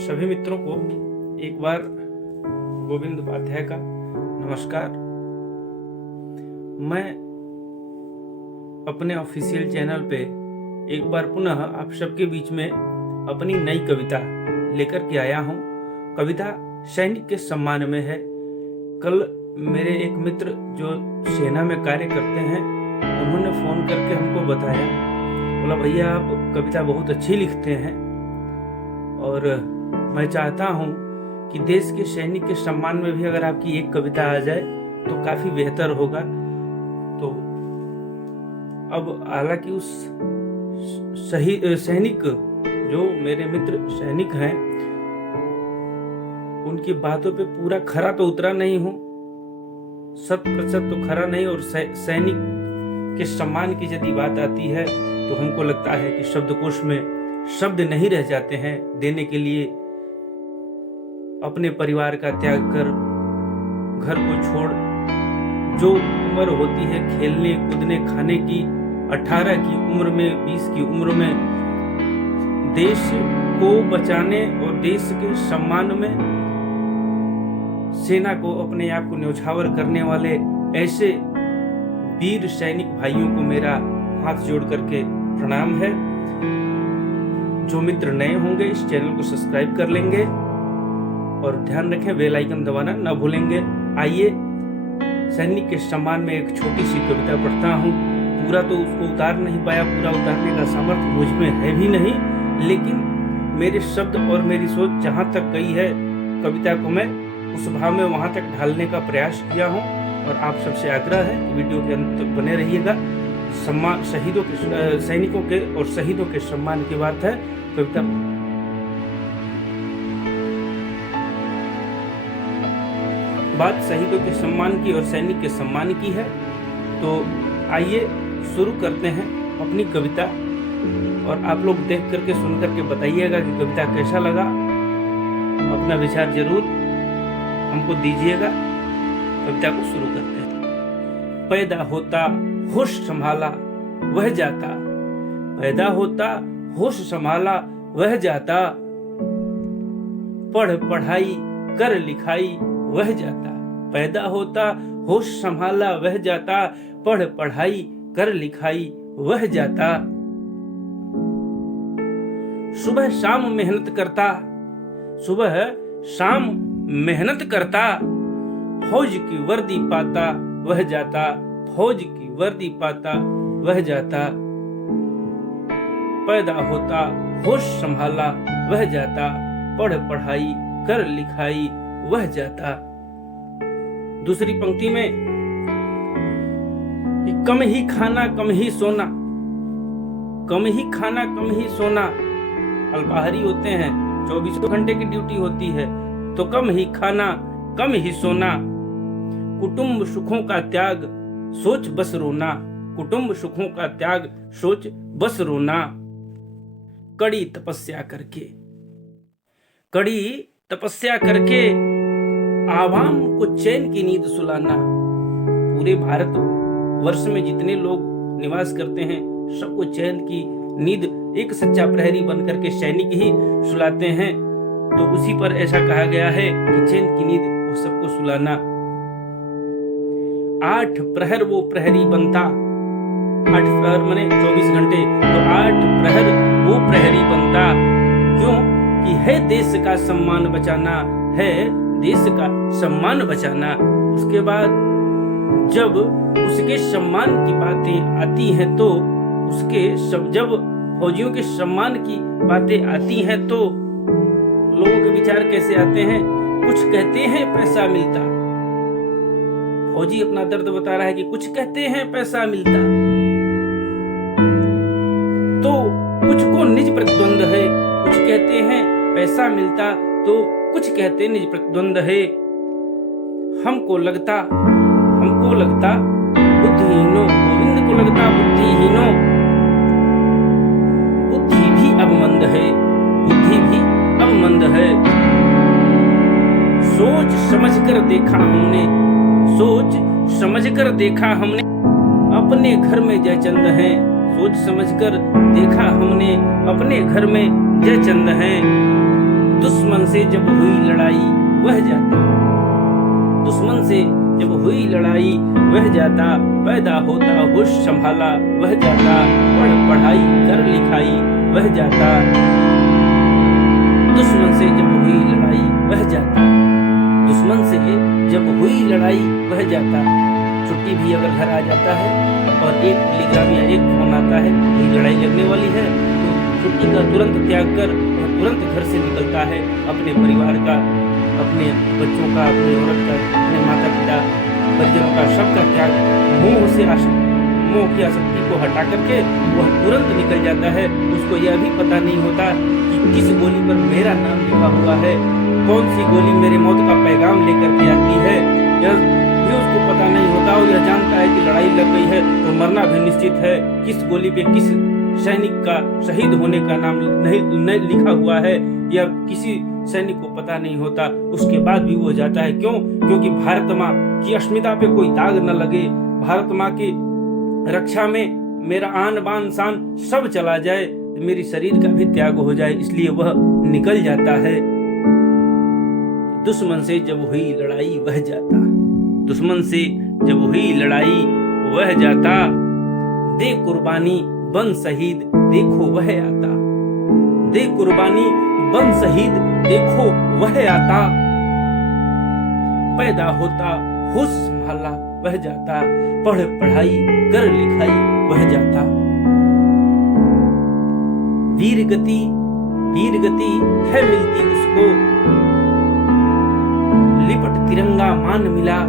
सभी मित्रों को एक बार गोविंद उपाध्याय का नमस्कार। मैं अपने ऑफिशियल चैनल पे एक बार पुनः आप सबके बीच में अपनी नई कविता लेकर के आया हूँ। कविता सैनिक के सम्मान में है। कल मेरे एक मित्र जो सेना में कार्य करते हैं उन्होंने फ़ोन करके हमको बताया, बोला भैया आप कविता बहुत अच्छी लिखते हैं और मैं चाहता हूँ कि देश के सैनिक के सम्मान में भी अगर आपकी एक कविता आ जाए तो काफ़ी बेहतर होगा। तो अब हालांकि उस सैनिक जो मेरे मित्र सैनिक हैं उनकी बातों पे पूरा खरा तो उतरा नहीं हूँ, 100% तो खरा नहीं। और सैनिक के सम्मान की यदि बात आती है तो हमको लगता है कि शब्दकोश में शब्द नहीं रह जाते हैं देने के लिए। अपने परिवार का त्याग कर, घर को छोड़, जो उम्र होती है खेलने कूदने खाने की, 18 की उम्र में 20 की उम्र में देश को बचाने और देश के सम्मान में सेना को अपने आप को न्यौछावर करने वाले ऐसे वीर सैनिक भाइयों को मेरा हाथ जोड़ करके प्रणाम है। जो मित्र नए होंगे इस चैनल को सब्सक्राइब कर लेंगे और ध्यान रखें बेल आइकन दबाना न भूलेंगे। आइए सैनिक के सम्मान में एक छोटी सी कविता पढ़ता हूँ। पूरा तो उसको उतार नहीं पाया, पूरा उतारने का सामर्थ्य मुझ में है भी नहीं, लेकिन मेरे शब्द और मेरी सोच जहाँ तक गई है कविता को मैं उस भाव में वहाँ तक ढालने का प्रयास किया हूँ। और आप सबसे आग्रह है कि वीडियो के अंत तक बने रहिएगा। सम्मान शहीदों के, सैनिकों के और शहीदों के सम्मान की बात है। कविता बात शहीदों के सम्मान की और सैनिक के सम्मान की है। तो आइए शुरू करते हैं अपनी कविता और आप लोग देख करके सुन करके बताइएगा कि कविता कैसा लगा। अपना विचार जरूर हमको दीजिएगा। कविता को शुरू करते हैं। पैदा होता होश संभाला वह जाता, पैदा होता होश संभाला वह जाता, पढ़ पढ़ाई कर लिखाई वह जाता। पैदा होता होश संभाला वह जाता, पढ़ पढ़ाई कर लिखाई वह जाता। सुबह शाम मेहनत करता, सुबह शाम मेहनत करता, फौज की वर्दी पाता वह जाता, फौज की वर्दी पाता वह जाता। पैदा होता होश संभाला वह जाता, पढ़ पढ़ाई कर लिखाई वह जाता। दूसरी पंक्ति में कि कम ही खाना कम ही सोना, कम ही खाना कम ही सोना। अल्पाहारी होते हैं, 24 घंटे की ड्यूटी होती है, तो कम ही खाना कम ही सोना। कुटुंब सुखों का त्याग सोच बस रोना, कुटुंब सुखों का त्याग सोच बस रोना। कड़ी तपस्या करके, कड़ी तपस्या करके आवाम को चैन की नींद सुलाना। पूरे भारत वर्ष में जितने लोग निवास करते हैं सबको चैन की नींद एक सच्चा प्रहरी बनकर के सैनिक ही सुलाते हैं। तो उसी पर ऐसा कहा गया है कि चैन की नींद वो सबको सुलाना। 8 प्रहर वो प्रहरी बनता, 8 प्रहर माने 24 घंटे, तो 8 प्रहर वो प्रहरी बनता। क्यों कि है देश का सम्मान बचाना, है देश का सम्मान बचाना। उसके बाद जब उसके सम्मान की बातें आती हैं तो जब फौजियों के सम्मान की बातें आती हैं तो लोगों के विचार कैसे आते हैं? कुछ कहते हैं पैसा मिलता, फौजी अपना दर्द बता रहा है कि कुछ कहते हैं पैसा मिलता, तो कुछ को निज प्रतिद्वंद है। कुछ कहते हैं पैसा मिलता तो कुछ कहते निज प्रतिद्वंद है। हमको लगता बुद्धिहीनों, गोविंद को लगता बुद्धिहीनों। बुद्धि भी अब मंद है, बुद्धि भी अब मंद है। सोच समझ कर देखा हमने, सोच समझ कर देखा हमने, अपने घर में जयचंद है। सोच समझकर देखा हमने, अपने घर में जयचंद हैं। दुश्मन से जब हुई लड़ाई वह जाता, दुश्मन से जब हुई लड़ाई वह जाता, पैदा होता होश संभाला वह जाता, पढ़ पढ़ाई कर लिखाई वह जाता। दुश्मन से जब हुई लड़ाई वह जाता, दुश्मन से जब हुई लड़ाई वह जाता। छुट्टी भी अगर घर आ जाता है और एक टेलीग्राम या एक फोन आता है कि लड़ाई लगने वाली है, तो छुट्टी का तुरंत त्याग कर तुरंत घर से निकलता है, अपने परिवार का, अपने बच्चों का, अपनी औरत का, अपने माता पिता परिजनों का सबका त्याग, मोह की आसक्ति को हटा करके वह तुरंत निकल जाता है। उसको यह भी पता नहीं होता कि किस गोली पर मेरा नाम लिखा हुआ है, कौन सी गोली मेरे मौत का पैगाम लेकर के आती है, यह भी उसको पता नहीं होता। और यह जानता है कि लड़ाई लग गई है तो मरना भी निश्चित है। किस गोली पे किस सैनिक का शहीद होने का नाम नहीं लिखा हुआ है, यह किसी सैनिक को पता नहीं होता। उसके बाद भी वो जाता है। क्यों? क्योंकि भारत माँ की अस्मिता पे कोई दाग न लगे, भारत माँ की रक्षा में मेरा आन बान शान सब चला जाए, मेरी शरीर का भी त्याग हो जाए, इसलिए वह निकल जाता है। दुश्मन से जब हुई लड़ाई वह जाता, दुश्मन से जब हुई लड़ाई वह जाता। दे कुर्बानी बन शहीद देखो वह आता, दे कुर्बानी बन शहीद देखो वह आता। पैदा होता होश संभाला वह जाता, पढ़ पढ़ाई कर लिखाई वह जाता। वीर गति है मिलती उसको, लिपट तिरंगा मान मिला,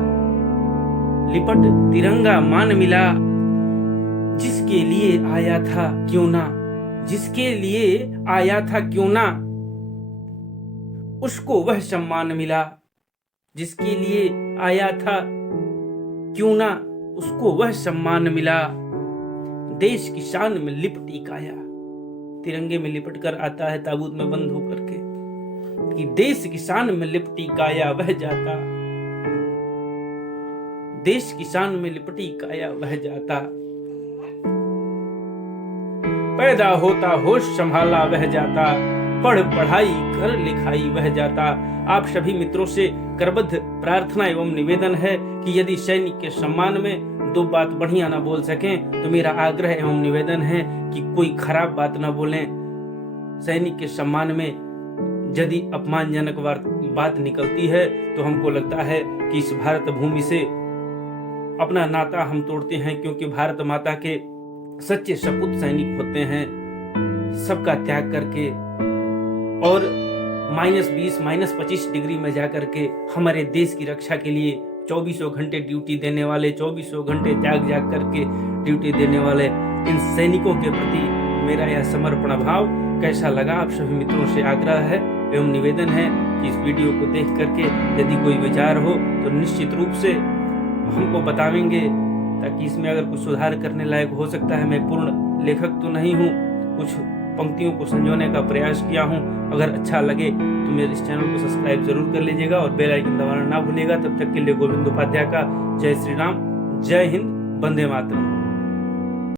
लिपट तिरंगा मान मिला। जिसके लिए आया था क्यों ना, जिसके लिए आया था क्यों ना, उसको वह सम्मान मिला। जिसके लिए आया था क्यों ना, उसको वह सम्मान मिला। देश की शान में लिपटी काया, तिरंगे में लिपट कर आता है ताबूत में बंद होकर के, कि देश की शान में लिपटी काया वह जाता, देश की शान में लिपटी काया वह जाता। पैदा होता होश संभाला वह जाता, पढ़ पढ़ाई कर लिखाई वह जाता। आप सभी मित्रों से करबद्ध प्रार्थना एवं निवेदन है कि यदि सैनिक के सम्मान में दो बात बढ़िया ना बोल सकें तो मेरा आग्रह एवं निवेदन है कि कोई खराब बात ना बोलें। सैनिक के सम्मान में यदि अपमानजनक बात निकलती है तो हमको लगता है कि इस भारत भूमि से अपना नाता हम तोड़ते हैं, क्योंकि भारत माता के सच्चे सपूत सैनिक होते हैं, सबका त्याग करके और -20 -25 डिग्री में जाकर के हमारे देश की रक्षा के लिए 24 घंटे ड्यूटी देने वाले, 24 घंटे त्याग करके ड्यूटी देने वाले इन सैनिकों के प्रति मेरा यह समर्पण भाव कैसा लगा, आप सभी मित्रों से आग्रह है एवं निवेदन है कि इस वीडियो को देख करके यदि कोई विचार हो तो निश्चित रूप से हमको बतावेंगे, ताकि इसमें अगर कुछ सुधार करने लायक हो सकता है। मैं पूर्ण लेखक तो नहीं हूँ, कुछ पंक्तियों को संजोने का प्रयास किया हूँ। अगर अच्छा लगे तो मेरे इस चैनल को सब्सक्राइब जरूर कर लीजिएगा और बेल आइकन दबाना ना भूलिएगा। तब तक के लिए गोविंद उपाध्याय का जय श्री राम, जय हिंद, वंदे मातरम।